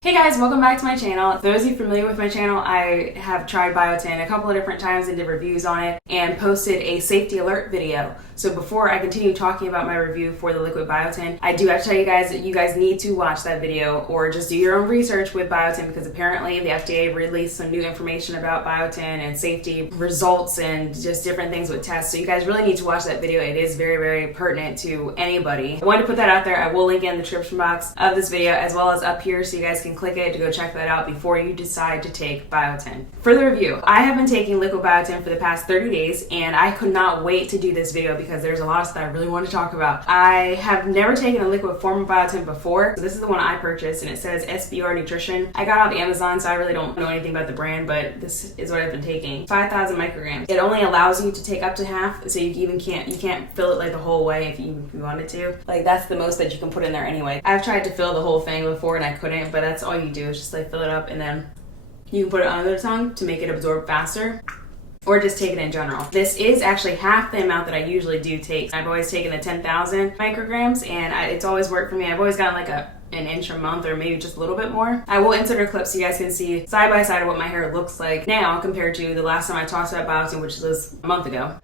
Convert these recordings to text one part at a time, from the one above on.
Hey guys, welcome back to my channel. For those of you familiar with my channel, I have tried Biotin a couple of different times and did reviews on it and posted a safety alert video. So before I continue talking about my review for the liquid Biotin, I do have to tell you guys that you guys need to watch that video or just do your own research with Biotin, because apparently the FDA released some new information about Biotin and safety results and just different things with tests. So you guys really need to watch that video. It is very, very pertinent to anybody. I wanted to put that out there. I will link in the description box of this video as well as up here so you guys can click it to go check that out before you decide to take Biotin. For the review, I have been taking liquid Biotin for the past 30 days and I could not wait to do this video because there's a lot of stuff I really want to talk about. I have never taken a liquid form of Biotin before, so this is the one I purchased and it says SBR Nutrition. I got it off Amazon, so I really don't know anything about the brand, but this is what I've been taking. 5,000 micrograms. It only allows you to take up to half, so you can't fill it like the whole way if you wanted to. Like that's the most that you can put in there anyway. I've tried to fill the whole thing before and I couldn't, but that's all you do is just like fill it up and then you can put it under the tongue to make it absorb faster, or just take it in general. This is actually half the amount that I usually do take. I've always taken the 10,000 micrograms and it's always worked for me. I've always gotten like an inch a month or maybe just a little bit more. I will insert a clip so you guys can see side by side of what my hair looks like now compared to the last time I talked about Biotin, which was a month ago.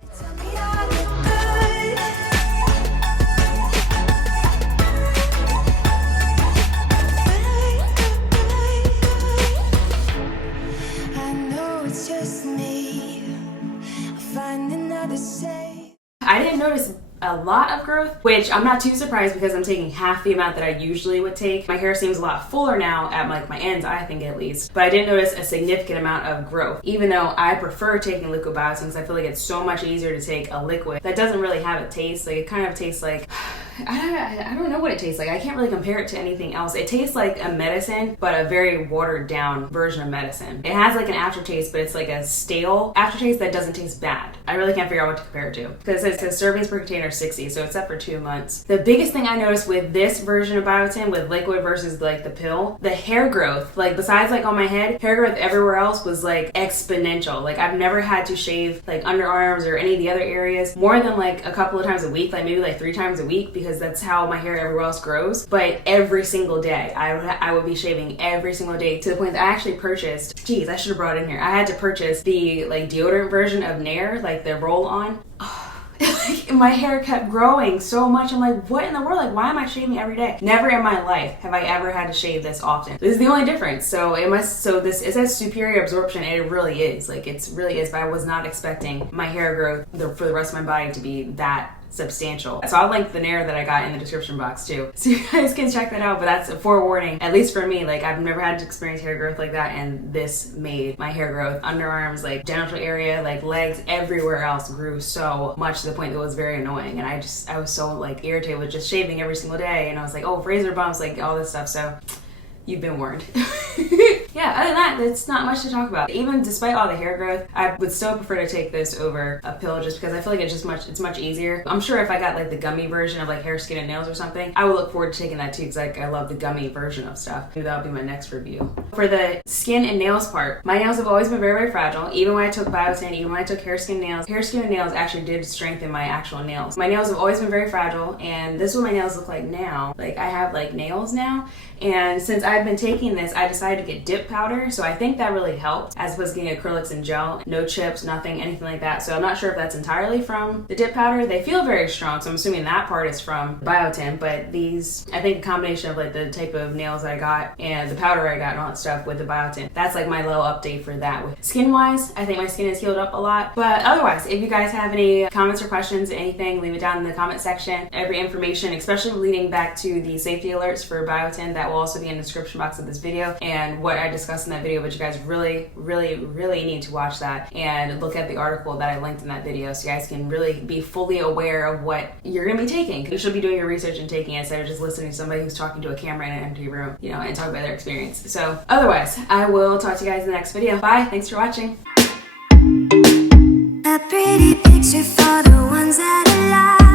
I didn't notice a lot of growth, which I'm not too surprised because I'm taking half the amount that I usually would take. My hair seems a lot fuller now at like my ends, I think at least, but I didn't notice a significant amount of growth, even though I prefer taking liquid Biotin because I feel like it's so much easier to take a liquid that doesn't really have a taste. Like it kind of tastes like, I don't know what it tastes like. I can't really compare it to anything else. It tastes like a medicine, but a very watered down version of medicine. It has like an aftertaste, but it's like a stale aftertaste that doesn't taste bad. I really can't figure out what to compare it to because it says servings per container 60, so it's set for 2 months. The biggest thing I noticed with this version of Biotin, with liquid versus like the pill, the hair growth, like besides like on my head, hair growth everywhere else was like exponential. Like I've never had to shave like underarms or any of the other areas more than like a couple of times a week, like maybe like 3 times a week, because that's how my hair everywhere else grows. But every single day, I would be shaving every single day, to the point that I actually purchased, geez, I should have brought it in here. I had to purchase the like deodorant version of Nair, like the roll-on. Like my hair kept growing so much. I'm like, what in the world? Like, why am I shaving every day? Never in my life have I ever had to shave this often. This is the only difference. So it says superior absorption, and it really is. Like it really is, but I was not expecting my hair growth for the rest of my body to be that substantial. So I'll link the Nair that I got in the description box too, so you guys can check that out. But that's a forewarning, at least for me. Like I've never had to experience hair growth like that, and this made my hair growth, underarms, like genital area, like legs, everywhere else grew so much to the point that it was very annoying. And I was so like irritated with just shaving every single day, and I was like, oh, razor bumps, like all this stuff. So you've been warned. Yeah, other than that, it's not much to talk about. Even despite all the hair growth, I would still prefer to take this over a pill, just because I feel like it's much easier. I'm sure if I got like the gummy version of like hair, skin, and nails or something, I would look forward to taking that too, because like I love the gummy version of stuff. Maybe that'll be my next review. For the skin and nails part, my nails have always been very, very fragile. Even when I took Biotin, even when I took hair, skin, and nails actually did strengthen my actual nails. My nails have always been very fragile, and this is what my nails look like now. Like I have like nails now, and since I've been taking this, I decided to get dip powder, so I think that really helped, as opposed to getting acrylics and gel. No chips, nothing, anything like that. So I'm not sure if that's entirely from the dip powder. They feel very strong, so I'm assuming that part is from Biotin, but these, I think a combination of like the type of nails that I got and the powder I got and all that stuff with the Biotin, that's like my little update for that. With skin wise, I think my skin has healed up a lot. But otherwise, if you guys have any comments or questions, anything, leave it down in the comment section. Every information, especially leading back to the safety alerts for Biotin, that will also be in the description box of this video, and what I discussed in that video. But you guys really need to watch that and look at the article that I linked in that video, so you guys can really be fully aware of what you're gonna be taking. You should be doing your research and taking it instead of just listening to somebody who's talking to a camera in an empty room, you know, and talk about their experience. So otherwise, I will talk to you guys in the next video. Bye, thanks for watching. A pretty picture for the ones that are alive.